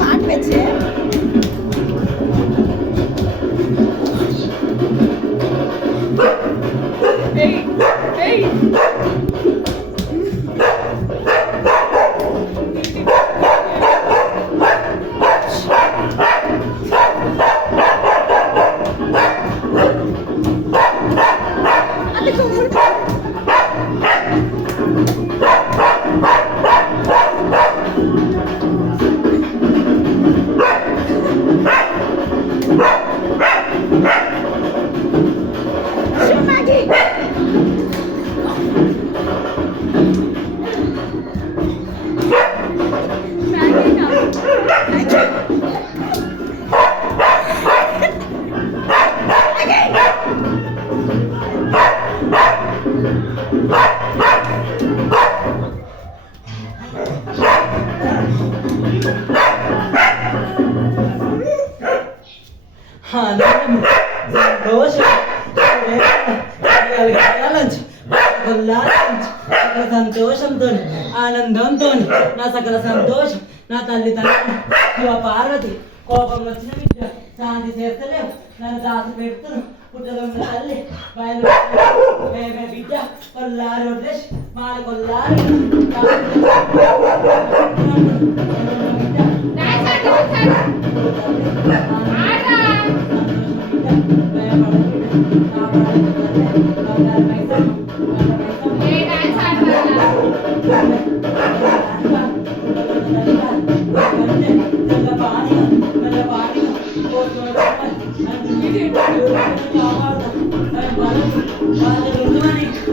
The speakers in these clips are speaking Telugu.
పాట పెంచే సంతోషంతో ఆనందంతో నా సకల సంతోషం నా తల్లిదండ్రులు పార్వతి కోపం వచ్చిన బిడ్డ శాంతి చేస్తలేవు నన్ను దాసి పెడుతున్నాను పుట్టదొంగ తల్లి బయలు బిడ్డ కొల్లారి వదిలేసి మాల కొల్లారి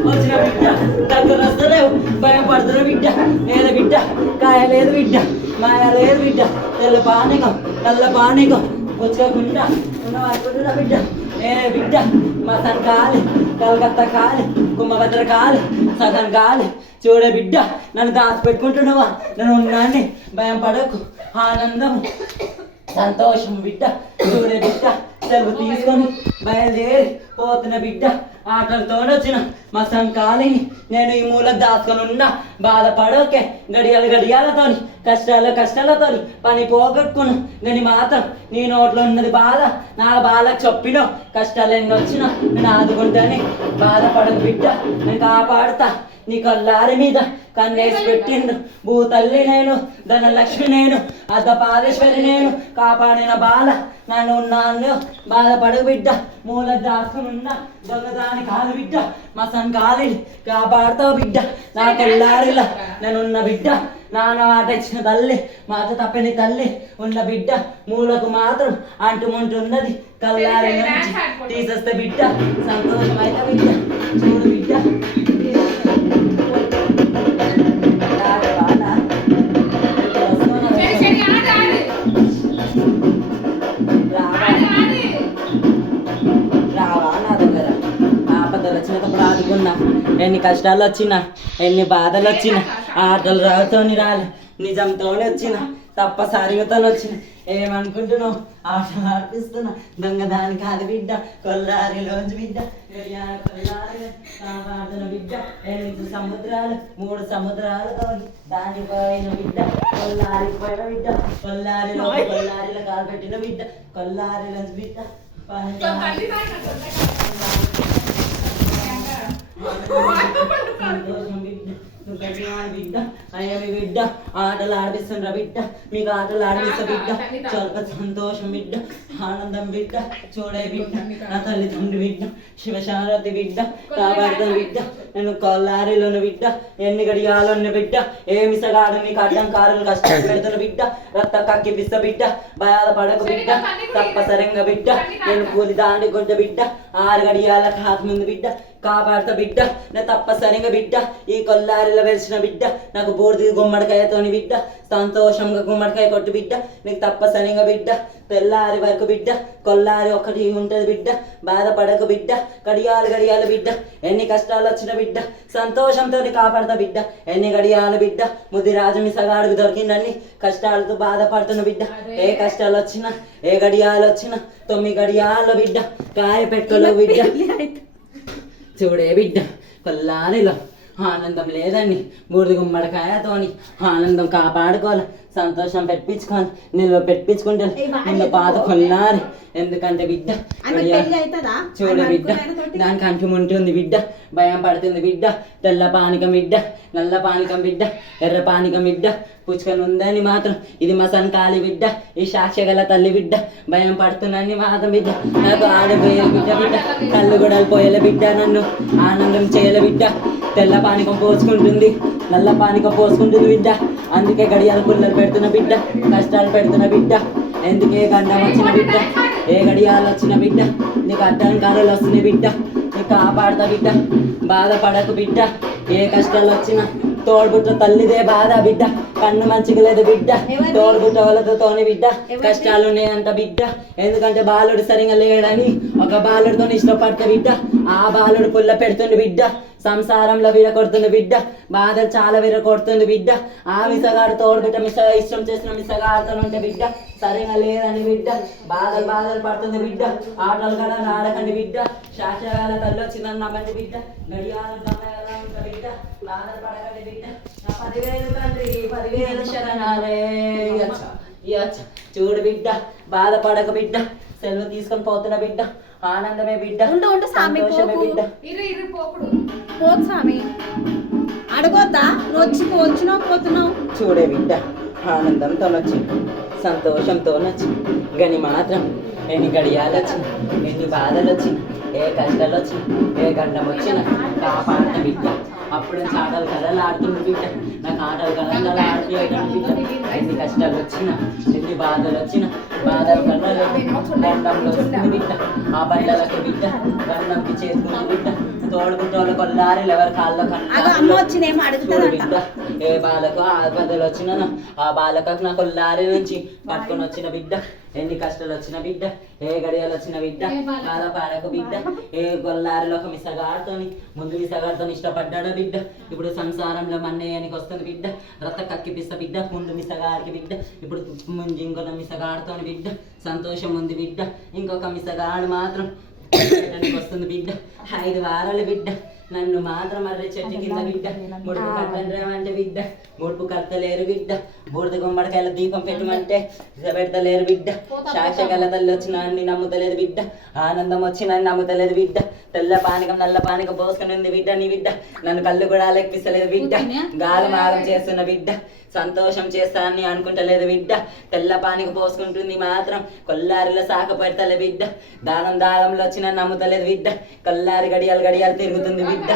వచ్చిన బిడ్డ దగ్గర వస్తలేవు భయం పడుతున్న బిడ్డ నేల బిడ్డ కాయ లేదు బిడ్డ మాయ లేదు బిడ్డ తెల్ల పానీకం నల్ల పానీకం వచ్చకుండా ఉన్న అనుకుంటున్నా బిడ్డ నేనే బిడ్డ మసన్ కాలి కలకత్తా కాలి కుంభభద్ర కాలి సగన్ కాలి చూడే బిడ్డ నన్ను దాచిపెట్టుకుంటున్నావా నన్ను ఉన్నాన్ని భయం పడకు ఆనందం సంతోషం బిడ్డ చూడే బిడ్డ సెలవు తీసుకొని బయలుదేరి పోతున్న బిడ్డ ఆటలతోనొచ్చిన మా సంకాలిని నేను ఈ మూల దాచుకొని ఉన్నా బాధపడోకే గడియాలతోని కష్టాలతోని పని పోగొట్టుకున్నా నేను మాత్రం నీ నోట్లో ఉన్నది బాధ నా బాధకు చెప్పినో కష్టాలు ఎన్ని వచ్చినా నేను ఆదుకుంటాని బాధపడకు బిడ్డ నేను కాపాడుతా నీ కల్లారి మీద కన్నేసి పెట్టిండు భూతల్లి నేను ధనలక్ష్మి నేను అర్ధపాదేశ్వరి నేను కాపాడిన బాల నన్ను ఉన్నాను బాధపడకు బిడ్డ మూల దాచుకున్నా దొంగదాని కాదు బిడ్డ మా సంకాలి కాపాడుతావు బిడ్డ నా కల్లారిలా నేనున్న బిడ్డ నాన్న మాట ఇచ్చిన తల్లి మాట తప్పని తల్లి ఉన్న బిడ్డ మూలకు మాత్రం అంటుముంటున్నది కల్లారి నుంచి తీసేస్తే బిడ్డ సంతోషమైన బిడ్డ చూడు బిడ్డ ఎన్ని కష్టాలు వచ్చినా ఎన్ని బాధలు వచ్చినా ఆటలు రావుతోని రాలే నిజంతోనే వచ్చిన తప్ప సారిగతో వచ్చిన ఏమనుకుంటున్నావు ఆటలు ఆడిపిస్తున్నా దొంగదాని కాదు బిడ్డ కొల్లారిలోంచి బిడ్డ బిడ్డ 8 సముద్రాలు 3 సముద్రాలతో దానిపైన బిడ్డ కొల్లారిపోయిన బిడ్డ కొల్లారిలో కాలు పెట్టిన బిడ్డ కొల్లారిలోంచి బిడ్డ బిడ్డ అయ్యమి బిడ్డ ఆటలు ఆడిపిస్తుండ్ర బిడ్డ మీకు ఆటలు ఆడిపిస్తా బిడ్డ చాలా సంతోషం బిడ్డ ఆనందం బిడ్డ చూడే బిడ్డ నా తల్లిదండ్రి బిడ్డ శివశారతి బిడ్డ కాపాడుతున్న బిడ్డ నేను కొల్లారిలోని బిడ్డ ఎన్ని గడియాలున్న బిడ్డ ఏమి సగాడు నీకు అడ్డం కారులు కష్టాలు పెడుతున్న బిడ్డ రక్త కక్కిపిస్తా బిడ్డ బాధపడకు బిడ్డ తప్పసరంగా బిడ్డ నేను కూలి దాండి గుడ్డ బిడ్డ 6 గడియాల కాకముందు బిడ్డ కాపాడుతా బిడ్డ నా తప్పసరిగా బిడ్డ ఈ కొల్లారిలో వెలిసిన బిడ్డ నాకు బోర్ది గుమ్మడికాయతోని బిడ్డ సంతోషంగా గుమ్మడికాయ కొట్టు బిడ్డ నీకు తప్పసరిగా బిడ్డ తెల్లారి వరకు బిడ్డ కొల్లారి ఒకటి ఉంటుంది బిడ్డ బాధపడకు బిడ్డ గడియాలు బిడ్డ ఎన్ని కష్టాలు వచ్చిన బిడ్డ సంతోషంతో కాపాడుతా బిడ్డ ఎన్ని గడియాలు బిడ్డ ముదిరాజు మిసగాడుకు దొరికిందని కష్టాలతో బాధపడుతున్న బిడ్డ ఏ కష్టాలు వచ్చినా ఏ గడియాలు వచ్చినా 9 గడియాలు బిడ్డ కాయ పెట్టుకోలేవు బిడ్డ చూడే బిడ్డ కొల్లారిలో ఆనందం లేదని బూడిద గుమ్మడికాయతోని ఆనందం కాపాడుకోవాలి, సంతోషం పెట్టించుకోవాలి, నిల్వ పెట్టించుకుంటే నిన్న పాత కొల్లారి. ఎందుకంటే బిడ్డ చూడ బిడ్డ దానికి అంటం ఉంటుంది బిడ్డ, భయం పడుతుంది బిడ్డ, తెల్ల పానికం బిడ్డ, నల్ల పానికం బిడ్డ, ఎర్ర పానికం బిడ్డ పుచ్చుకొని ఉందని మాత్రం ఇది మా సంకాలి బిడ్డ, ఈ సాక్షి గల తల్లి బిడ్డ, భయం పడుతున్నాన్ని మాత్రం బిడ్డ, నాకు ఆడపోయే బిడ్డ బిడ్డ, కళ్ళు గొడవలు పోయేల బిడ్డ, నన్ను ఆనందం చేయల బిడ్డ, తెల్ల పానికం పోసుకుంటుంది, నల్ల పానికం పోసుకుంటుంది బిడ్డ, అందుకే గడియాల పుల్లలు పెడుతున్న బిడ్డ, కష్టాలు పెడుతున్న బిడ్డ, ఎందుకే గండం వచ్చిన బిడ్డ, ఏ గడియాలు వచ్చిన బిడ్డ, నీకు అడ్డంకారాలు వస్తున్నాయి బిడ్డ, నీకు కాపాడతా బిడ్డ, బాధపడకు బిడ్డ, ఏ కష్టాలు వచ్చినా తోడుబుట్ట తల్లిదే బాధ బిడ్డ, కన్ను మంచిగా లేదు బిడ్డ, తోడుబుట్ట వాళ్ళతోని బిడ్డ కష్టాలు ఉన్నాయంట బిడ్డ, ఎందుకంటే బాలుడు సరిగా లేడని ఒక బాలుడితో ఇష్టపడితే బిడ్డ, ఆ బాలుడు పుల్ల పెడుతుంది బిడ్డ, సంసారంలో విరకొడుతుంది బిడ్డ, బాధలు చాలా విరకొడుతుంది బిడ్డ, ఆ మిసగాడు తోడుబిడ్డ ఇష్టం చేసిన మిసగాడుతో ఉంటే బిడ్డ సరిగా లేదని బిడ్డ, బాధలు పడుతుంది బిడ్డ, ఆటలు కూడా ఆడకండి బిడ్డ, శాస్త్రగాల తల్లి వచ్చిందని నమ్మండి బిడ్డ, గడియాల బిడ్డ, బాధలు పడకండి బిడ్డ, 10,000 తండ్రి 10,000 శరణాలే. చూడు బిడ్డ, బాధపడక బిడ్డ, సెలవు తీసుకొని పోతున్న బిడ్డ, ఆనందమే బిడ్డ, సంతోషమే బిడ్డ. పోతు స్వామి అడగొద్దా, వచ్చినావు పోతున్నావు. చూడే బిడ్డ, ఆనందంతో వచ్చి సంతోషంతో వచ్చి గని మాత్రం ఎన్ని గడియాలు వచ్చిన, ఎన్ని బాధలు వచ్చిన, ఏ కష్టాలు వచ్చిన, ఏ గండం వచ్చిన కాపాడిన బిడ్డ, అప్పుడు ఆటలు కళలు ఆడుతుంది బిడ్డ, నాకు ఆటలు కళలు ఆడుతుంది బిడ్డ, ఎన్ని కష్టాలు వచ్చినా ఎన్ని బాధలు వచ్చినా బాధలు కళ్ళలో గండంలో వస్తుంది బిడ్డ, ఆ బండలకు బిడ్డ గండంకి చేసుకుంటుంది బిడ్డ, తోడుకుంటూ కొల్లారి ఎవరి కాళ్ళ కన్నా బిడ్డ, ఏ బాలకు ఆపదలు వచ్చినా ఆ బాలకు నా కొల్లారి నుంచి పట్టుకొని వచ్చిన బిడ్డ, ఎన్ని కష్టాలు వచ్చిన బిడ్డ, ఏ గడియాలు వచ్చిన బిడ్డ, బాధపడకు బిడ్డ, ఏ గొల్లారిలో ఒక మిసగాడుతోని ముందు మిసగాడుతో ఇష్టపడ్డాడు బిడ్డ, ఇప్పుడు సంసారంలో మన్నయ్యానికి వస్తుంది బిడ్డ, రత కక్కిపిస్త బిడ్డ, ముందు మిసగాడికి బిడ్డ, ఇప్పుడు ఇంకొక మిసగాడుతోని బిడ్డ సంతోషం ఉంది బిడ్డ, ఇంకొక మిసగాడు మాత్రం వస్తుంది బిడ్డ, 5 వారాలు బిడ్డ, నన్ను మాత్రం మర్రి చెట్టు కింద బిడ్డ, ముడుపు కట్టంటే బిడ్డ, ముడుపు కట్టలేరు బిడ్డ, బూడిద గుమ్మడికాయల దీపం పెట్టమంటే పెడతలేరు బిడ్డ, సాక్షిగల తల్లి వచ్చిన అన్ని నమ్ముతలేదు బిడ్డ, ఆనందం వచ్చిన నమ్ముతలేదు బిడ్డ, తెల్ల పానికం నల్ల పానికం పోసుకుని ఉంది బిడ్డ, నీ బిడ్డ నన్ను కళ్ళు కూడా లెక్కిస్తలేదు బిడ్డ, గాలి మాగం చేస్తున్న బిడ్డ, సంతోషం చేస్తానని అనుకుంటలేదు బిడ్డ, తెల్ల పానికి పోసుకుంటుంది మాత్రం కొల్లారిలో సాక పెడతలే బిడ్డ, దానంలో వచ్చిన నమ్ముతలేదు బిడ్డ, కొల్లారి గడియాలు తిరుగుతుంది బిడ్డ,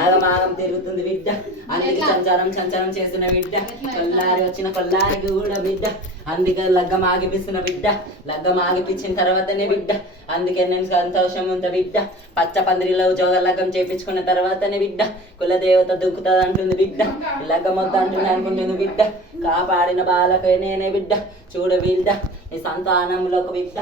ఆగం తిరుగుతుంది బిడ్డ, అందుకే సంచారం చేస్తున్న బిడ్డ, కొల్లారి వచ్చిన కొల్లారికి కూడా బిడ్డ, అందుకే లగ్గం ఆగిపిస్తున్న బిడ్డ, లగ్గం ఆగిపించిన తర్వాతనే బిడ్డ, అందుకే నేను సంతోషం ఉంటా బిడ్డ, పచ్చ పందిరిలో జోగ లగ్గం చేపించుకున్న తర్వాతనే బిడ్డ కులదేవత దుక్కుతుంది అంటుంది బిడ్డ, లగ్గం వద్ద అంటుంది అనుకుంటుంది బిడ్డ, కాపాడిన బాలకే నేనే బిడ్డ, చూడ బిడ్డ నీ సంతానంలో ఒక బిడ్డ